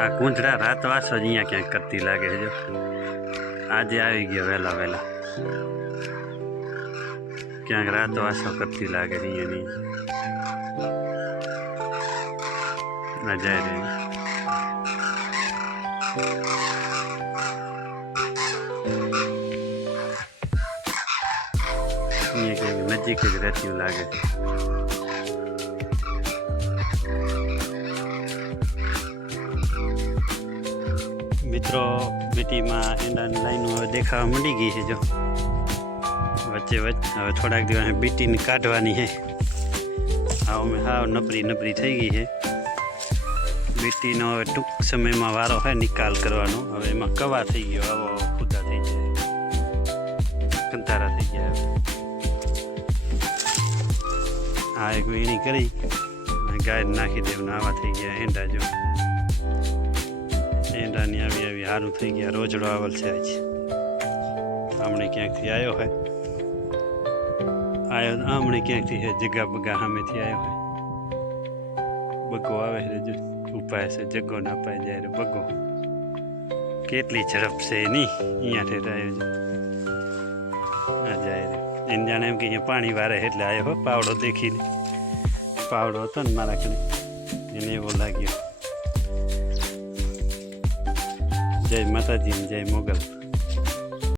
આ કૂંચડા રાત વાસો જ અહીંયા ક્યાંક કરતી લાગે છે જો. આજે આવી ગયો વહેલા વહેલા. ક્યાંક રાત વાસો કરતી લાગે છે અહીંયાની આ જાય રહી અહીંયા ક્યાંક નજીક જ રહેતી લાગે છે. મિત્રો બીટીમાં એંડાની લાઈનો હવે દેખાવા માંડી ગઈ છે જો. વચ્ચે વચ્ચે, હવે થોડાક દિવસ બીટીને કાઢવાની છે. હા, અમે હાવ નબળી નબળી થઈ ગઈ છે. બીટીનો હવે ટૂંક સમયમાં વારો હોય નિકાલ કરવાનો. હવે એમાં કવા થઈ ગયો, આવો ખુદા થઈ જાય. કંતારા થઈ ગયા. આ એક વીણી કરી. ગાય નાખી દેવાનું, આવા થઈ ગયા એંડા જો. એંડાની આવી આવી સારું થઈ ગયા. રોજડો આવેલ છે આજ. આમણે ક્યાંકથી આવ્યો હોય આવ્યો આમણે ક્યાંકથી હે? જગા બગા સામેથી આવ્યો હોય બગો આવે છે જો ઉપાય છે જગ્ગો ના પાય જાય બગો. કેટલી ઝડપ છે એની. અહીંયા ઠેઠ આવ્યો છે. આ જાય રે. એને જાણે એમ કે અહીંયા પાણી વારે એટલે આવ્યો હોય પાવડો દેખીને. પાવડો હતો ને મારા કને એને એવો લાગ્યો. જય માતાજી જય મોગલ.